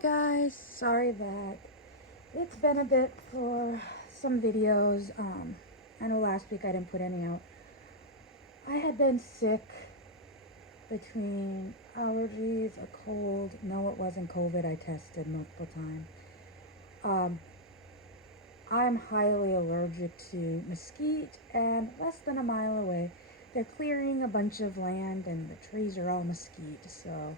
Hi guys, sorry that it's been a bit for some videos. I know last week I didn't put any out. I had been sick between allergies, a cold. No, it wasn't COVID. I tested multiple times. I'm highly allergic to mesquite, and less than a mile away, they're clearing a bunch of land and the trees are all mesquite, so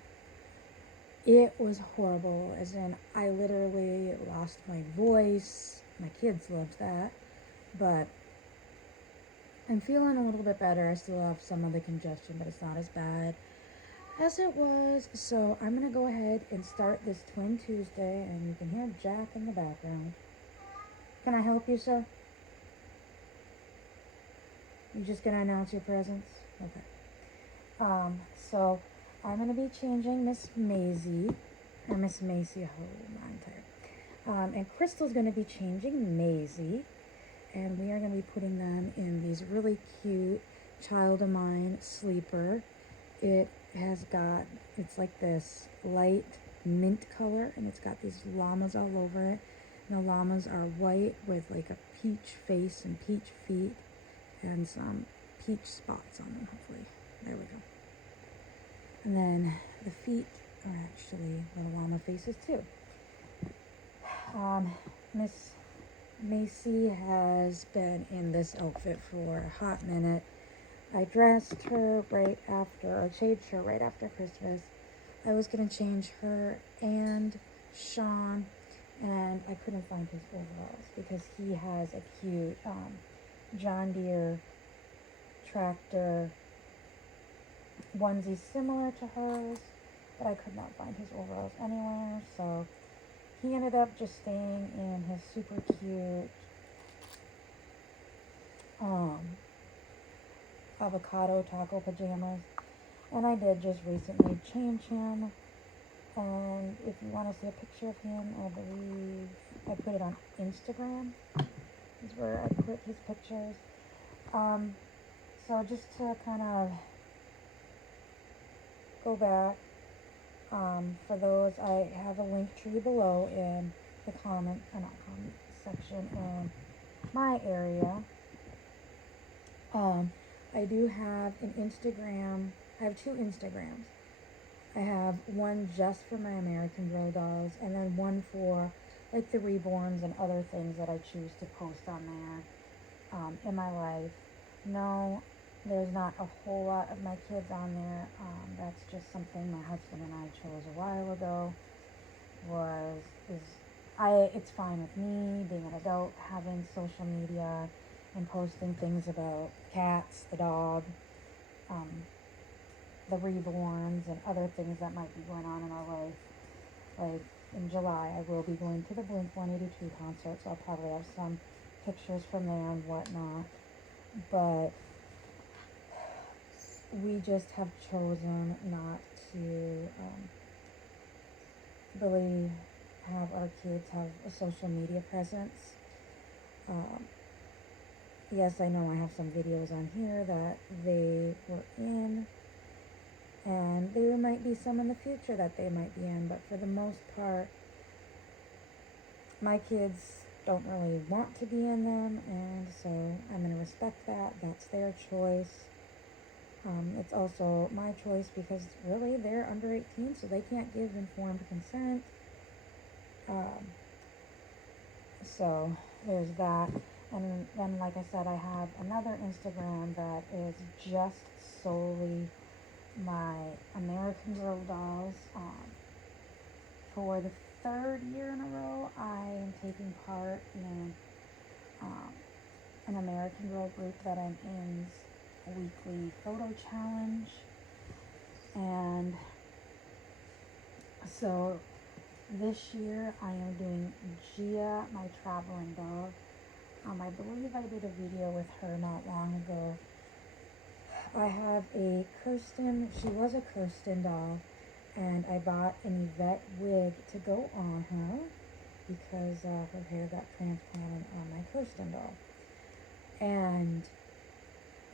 it was horrible, as in I literally lost my voice. My kids loved that, but I'm feeling a little bit better. I still have some of the congestion, but it's not as bad as it was. So I'm going to go ahead and start this Twin Tuesday, and you can hear Jack in the background. Can I help you, sir? You just going to announce your presence? Okay. So I'm going to be changing Miss Maizie, or Miss Maci, oh, I'm tired. And Krystle's going to be changing Maisie, and we are going to be putting them in these really cute Child of Mine sleeper. It has got, it's like this light mint color, and it's got these llamas all over it. And the llamas are white with like a peach face and peach feet and some peach spots on them, hopefully. There we go. And then the feet are actually little llama faces too. Miss Maci has been in this outfit for a hot minute. I dressed her right after, or changed her right after Christmas. I was going to change her and Sean, and I couldn't find his overalls because he has a cute John Deere tractor onesie similar to hers, but I could not find his overalls anywhere, so he ended up just staying in his super cute avocado taco pajamas. And I did just recently change him, and if you want to see a picture of him, I believe I put it on Instagram, is where I put his pictures. So just to kind of go back, for those, I have a link tree below in the not comment section in my area. I do have an Instagram. I have two Instagrams. I have one just for my American Girl dolls, and then one for like the Reborns and other things that I choose to post on there in my life. No, there's not a whole lot of my kids on there. That's just something my husband and I chose a while ago. It's fine with me being an adult, having social media and posting things about cats, the dog, the Reborns, and other things that might be going on in our life. Like in July, I will be going to the Blink-182 concert, so I'll probably have some pictures from there and whatnot. But we just have chosen not to really have our kids have a social media presence. Yes, I know I have some videos on here that they were in, and there might be some in the future that they might be in, but for the most part, my kids don't really want to be in them, and so I'm going to respect that. That's their choice. It's also my choice because really they're under 18, so they can't give informed consent. So there's that. And then, like I said, I have another Instagram that is just solely my American Girl dolls. For the third year in a row, I am taking part in an American Girl group that I'm in's weekly photo challenge. And so this year I am doing Gia, my traveling dog. I believe I did a video with her not long ago. I have a Kirsten, she was a Kirsten doll, and I bought an Yvette wig to go on her because her hair got transplanted on my Kirsten doll. And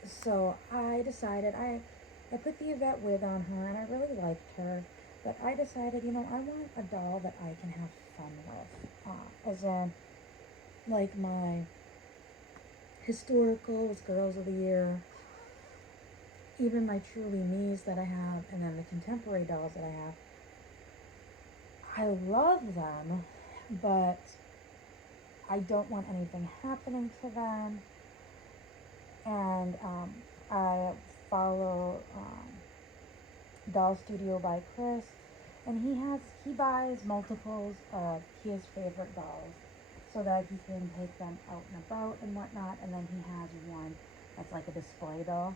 so I decided, I put the Yvette wig on her, and I really liked her, But I decided, you know, I want a doll that I can have fun with. As in, like my historical was Girls of the Year, even my Truly Me's that I have, and then the contemporary dolls that I have. I love them, but I don't want anything happening to them. And I follow Doll Studio by Chris, and he buys multiples of his favorite dolls so that he can take them out and about and whatnot. And then he has one that's like a display doll.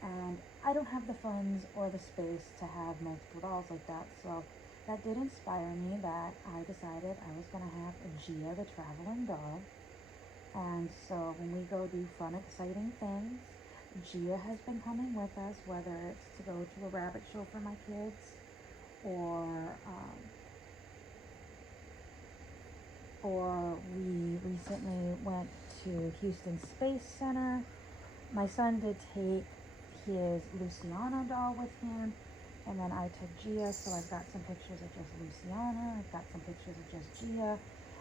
And I don't have the funds or the space to have multiple dolls like that, so that did inspire me that I decided I was going to have a Gia the traveling doll. And so when we go do fun, exciting things, Gia has been coming with us, whether it's to go to a rabbit show for my kids, or we recently went to Houston Space Center. My son did take his Luciana doll with him, and then I took Gia, so I've got some pictures of just Luciana, I've got some pictures of just Gia,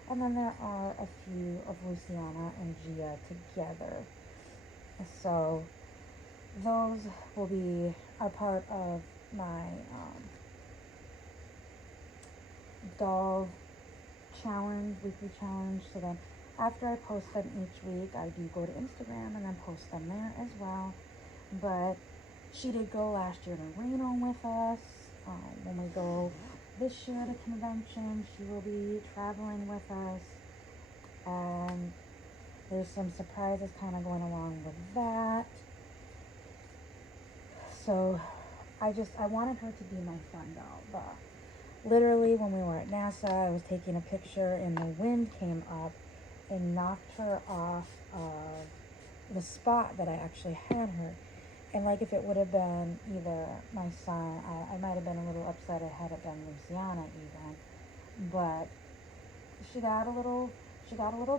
and then there are a few of Luciana and Gia together. So those will be a part of my doll challenge, weekly challenge. So then after I post them each week, I do go to Instagram and then post them there as well. But she did go last year to Reno with us. When we go this year to convention, she will be traveling with us. And there's some surprises kind of going along with that. So I wanted her to be my fun doll. But literally when we were at NASA, I was taking a picture and the wind came up and knocked her off of the spot that I actually had her. And like if it would have been either my son, I might have been a little upset had it been Luciana even. But she got a little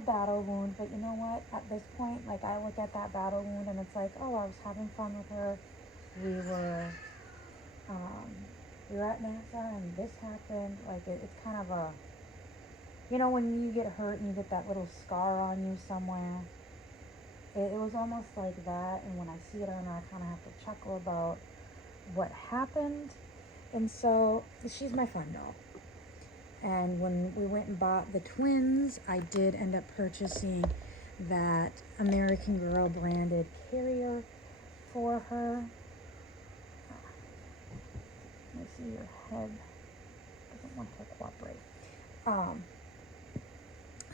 battle wound. But you know what? At this point, like I look at that battle wound and it's like, oh, I was having fun with her. We were at NASA and this happened. Like it's kind of a, you know, when you get hurt and you get that little scar on you somewhere. It was almost like that, and when I see it on her, I kind of have to chuckle about what happened. And so she's my fun doll. And when we went and bought the twins, I did end up purchasing that American Girl branded carrier for her. Let me see, your head doesn't want to cooperate.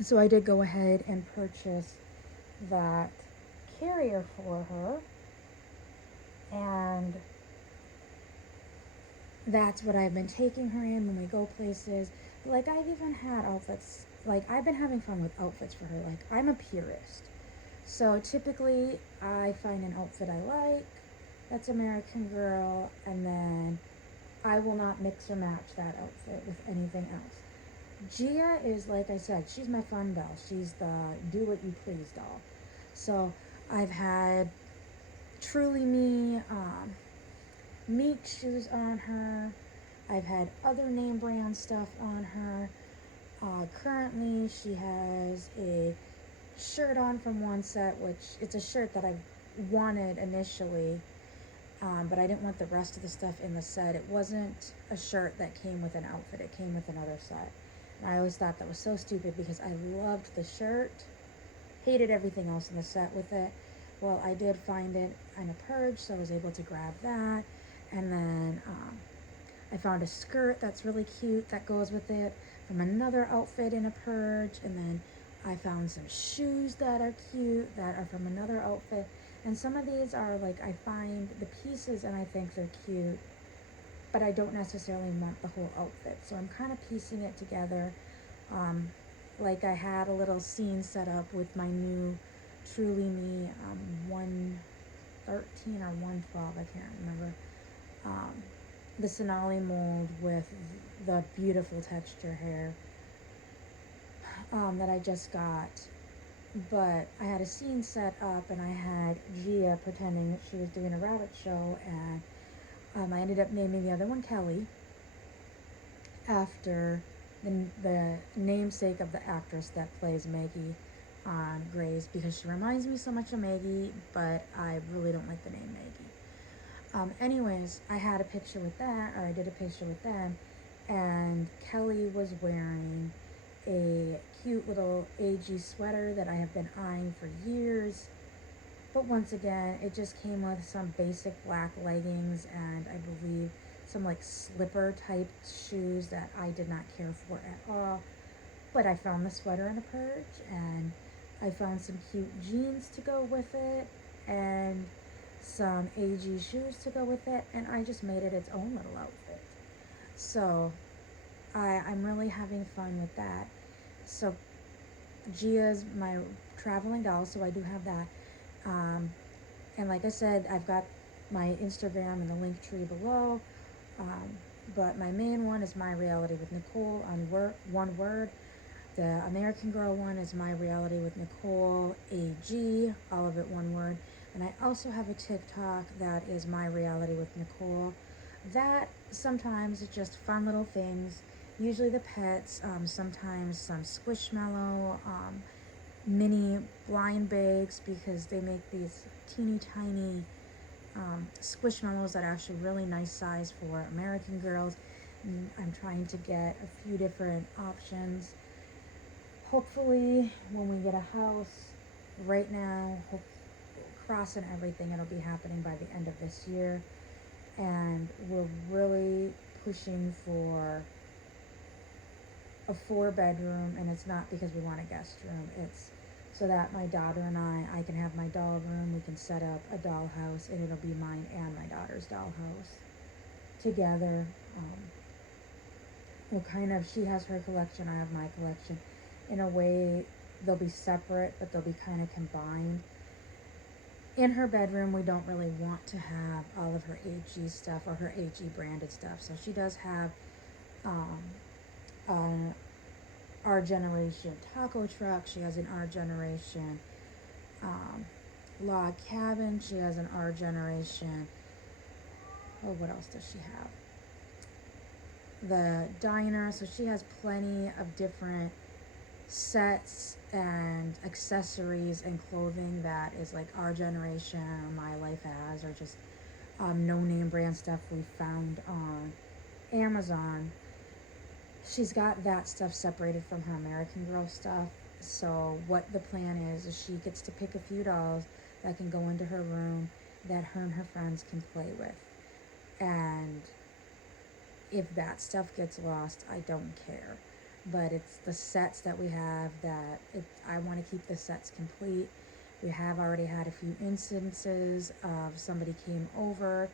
So I did go ahead and purchase that carrier for her, and that's what I've been taking her in when we go places. Like I've even had outfits, like I've been having fun with outfits for her. Like I'm a purist, so typically I find an outfit I like that's American Girl, and then I will not mix or match that outfit with anything else. Gia is, like I said, she's my fun doll. She's the do what you please doll. So I've had Truly Me meat shoes on her. I've had other name brand stuff on her. Currently she has a shirt on from one set, which it's a shirt that I wanted initially, but I didn't want the rest of the stuff in the set. It wasn't a shirt that came with an outfit. It came with another set. And I always thought that was so stupid because I loved the shirt. Hated everything else in the set with it. Well, I did find it in a purge, so I was able to grab that. And then I found a skirt that's really cute that goes with it from another outfit in a purge. And then I found some shoes that are cute that are from another outfit. And some of these are like, I find the pieces and I think they're cute, but I don't necessarily want the whole outfit. So I'm kind of piecing it together. Like I had a little scene set up with my new Truly Me 113 or 112, I can't remember. The Sonali mold with the beautiful texture hair that I just got. But I had a scene set up and I had Gia pretending that she was doing a rabbit show, and I ended up naming the other one Kelly. after the namesake of the actress that plays Maggie on Grey's, because she reminds me so much of Maggie, but I really don't like the name Maggie. Anyways, I had a picture with that, or I did a picture with them, and Kelly was wearing a cute little AG sweater that I have been eyeing for years. But once again, it just came with some basic black leggings and I believe some like slipper type shoes that I did not care for at all. But I found the sweater in a purge, and I found some cute jeans to go with it, and some AG shoes to go with it, and I just made it its own little outfit. So I'm really having fun with that. So Gia's my traveling doll, so I do have that. And like I said, I've got my Instagram in the link tree below. But my main one is My Reality with Nicole on one word. The American Girl one is My Reality with Nicole AG, all of it one word. And I also have a TikTok that is My Reality with Nicole. That sometimes is just fun little things, usually the pets, sometimes some Squishmallow, mini blind bags, because they make these teeny tiny Squishmallows that are actually really nice size for American girls. And I'm trying to get a few different options. Hopefully when we get a house, right now, crossing everything, it'll be happening by the end of this year. And we're really pushing for a 4-bedroom, and it's not because we want a guest room, it's so that my daughter and I can have my doll room, we can set up a dollhouse, and it'll be mine and my daughter's dollhouse together. We'll kind of, she has her collection, I have my collection. In a way, they'll be separate, but they'll be kind of combined. In her bedroom, we don't really want to have all of her AG stuff or her AG branded stuff. So she does have Our Generation taco truck. She has an Our Generation log cabin. She has an Our Generation. Oh, what else does she have? The diner. So she has plenty of different sets and accessories and clothing that is like Our Generation or My Life Has, or just no name brand stuff we found on Amazon. She's got that stuff separated from her American Girl stuff. So what the plan is she gets to pick a few dolls that can go into her room that her and her friends can play with. And if that stuff gets lost, I don't care. But it's the sets that we have that I want to keep the sets complete. We have already had a few instances of somebody came over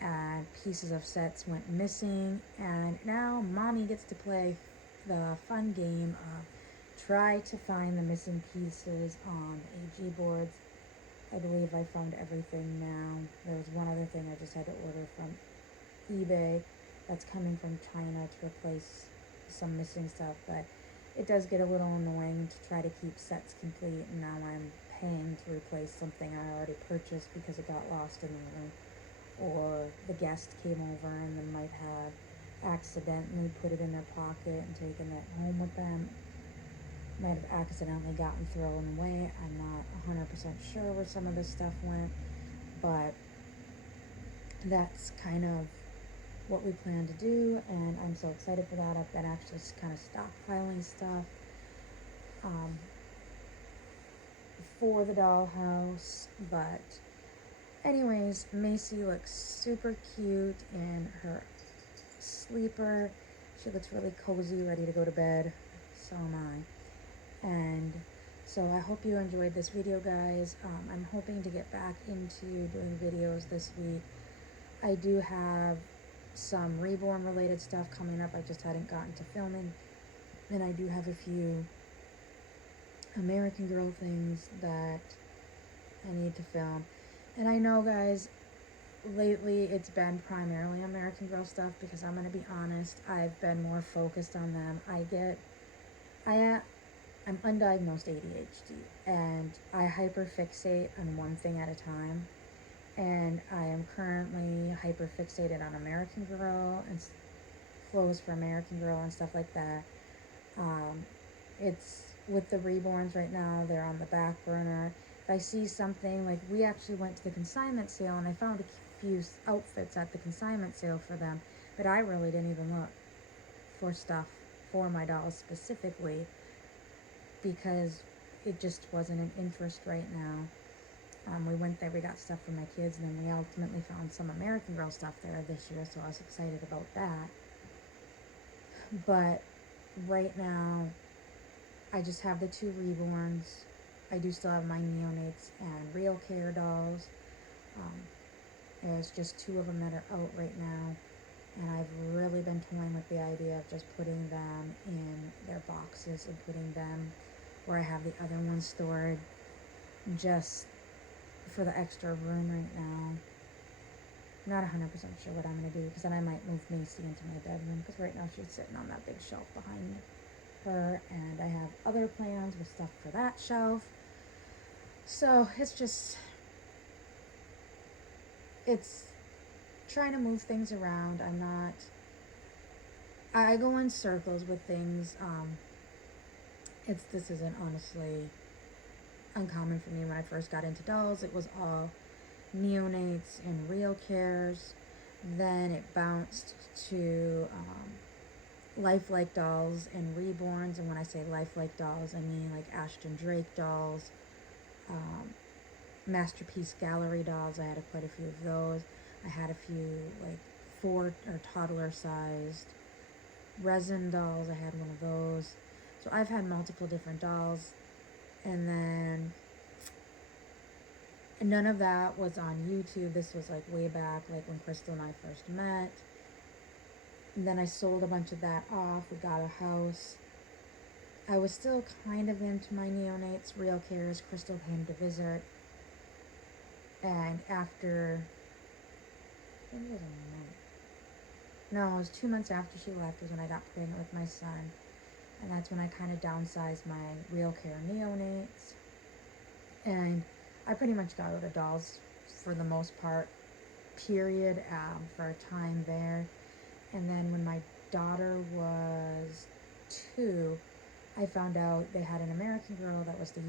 and pieces of sets went missing, and now mommy gets to play the fun game of try to find the missing pieces on AG boards. I believe I found everything now. There was one other thing I just had to order from eBay that's coming from China to replace some missing stuff, but it does get a little annoying to try to keep sets complete, and now I'm paying to replace something I already purchased because it got lost in the room, or the guest came over and they might have accidentally put it in their pocket and taken it home with them. Might have accidentally gotten thrown away. I'm not 100% sure where some of this stuff went, but that's kind of what we plan to do, and I'm so excited for that. I've been actually kind of stockpiling stuff for the dollhouse. But anyways, Maci looks super cute in her sleeper. She looks really cozy, ready to go to bed. So am I. And so I hope you enjoyed this video, guys. I'm hoping to get back into doing videos this week. I do have some Reborn related stuff coming up. I just hadn't gotten to filming, and I do have a few American Girl things that I need to film. And I know, guys, lately it's been primarily American Girl stuff because I'm going to be honest, I've been more focused on them. I'm undiagnosed ADHD, and I hyperfixate on one thing at a time. And I am currently hyperfixated on American Girl and clothes for American Girl and stuff like that. It's with the Reborns right now, they're on the back burner. If I see something, like we actually went to the consignment sale and I found a few outfits at the consignment sale for them, but I really didn't even look for stuff for my dolls specifically because it just wasn't an interest right now. We went there, we got stuff for my kids, and then we ultimately found some American Girl stuff there this year, so I was excited about that. But right now, I just have the 2 Reborns. I do still have my neonates and Real Care dolls. There's just 2 of them that are out right now, and I've really been toying with the idea of just putting them in their boxes and putting them where I have the other ones stored, just for the extra room right now. I'm not 100% sure what I'm going to do, because then I might move Maci into my bedroom, because right now she's sitting on that big shelf behind her, and I have other plans with stuff for that shelf. So it's trying to move things around. I go in circles with things. This isn't honestly uncommon for me. When I first got into dolls, it was all neonates and Real Cares. Then it bounced to lifelike dolls and Reborns. And when I say lifelike dolls, I mean like Ashton Drake dolls, Masterpiece Gallery dolls. I had quite a few of those. I had a few like 4 or toddler sized resin dolls. I had one of those. So I've had multiple different dolls, and then none of that was on YouTube. This was like way back, like when Krystle and I first met. And then I sold a bunch of that off. We got a house. I was still kind of into my neonates, Real Cares. Krystle came to visit, and after, when was it? No, it was 2 months after she left was when I got pregnant with my son. And that's when I kind of downsized my Real Care neonates. And I pretty much got out of dolls for the most part, period, for a time there. And then when my daughter was 2, I found out they had an American Girl that was the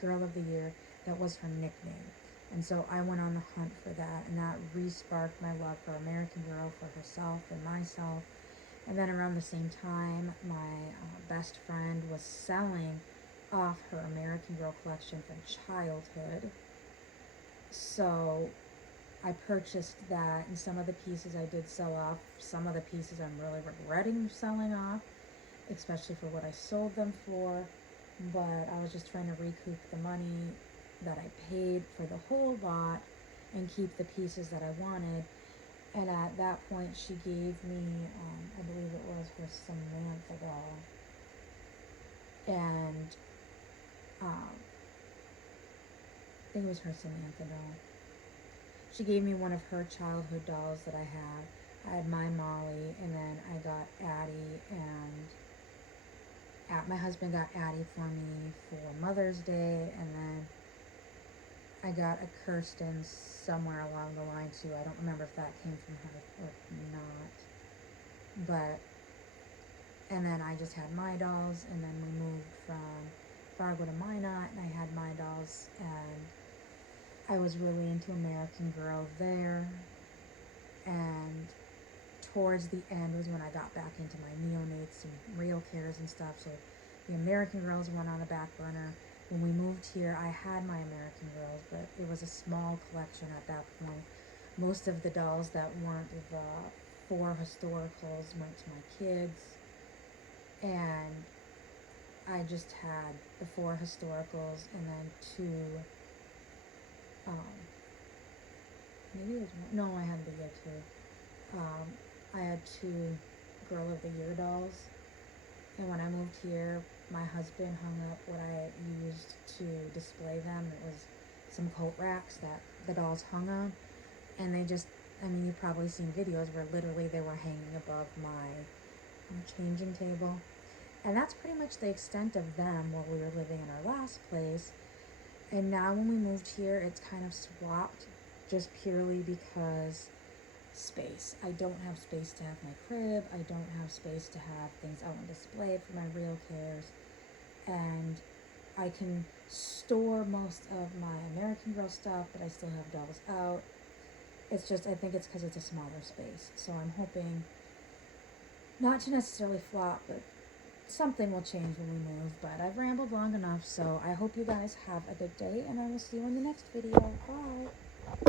Girl of the Year. That was her nickname. And so I went on the hunt for that, and that re-sparked my love for American Girl, for herself and myself. And then around the same time, my best friend was selling off her American Girl collection from childhood. So I purchased that, and some of the pieces I did sell off. Some of the pieces I'm really regretting selling off, especially for what I sold them for. But I was just trying to recoup the money that I paid for the whole lot and keep the pieces that I wanted. And at that point, she gave me, I believe it was her Samantha doll. And I think it was her Samantha doll. She gave me one of her childhood dolls that I had. I had my Molly, and then I got Addie, and my husband got Addie for me for Mother's Day, and then I got a Kirsten somewhere along the line too. I don't remember if that came from her or not. But, and then I just had my dolls, and then we moved from Fargo to Minot, and I had my dolls, and I was really into American Girl there. And towards the end was when I got back into my neonates and Real Cares and stuff. So the American Girls went on the back burner. When we moved here, I had my American Girls, but it was a small collection at that point. Most of the dolls that weren't the 4 historicals went to my kids, and I just had the 4 historicals, and then 2, maybe it was one, no, I had the year 2. I had 2 Girl of the Year dolls, and when I moved here, my husband hung up what I used to display them. It was some coat racks that the dolls hung on, and they just, I mean, you've probably seen videos where literally they were hanging above my changing table. And that's pretty much the extent of them while we were living in our last place. And now when we moved here, it's kind of swapped, just purely because space. I don't have space to have my crib. I don't have space to have things out on display for my real cares. And I can store most of my American Girl stuff, but I still have dolls out. It's just, I think it's because it's a smaller space. So I'm hoping not to necessarily flop, but something will change when we move. But I've rambled long enough, so I hope you guys have a good day, and I will see you in the next video. Bye!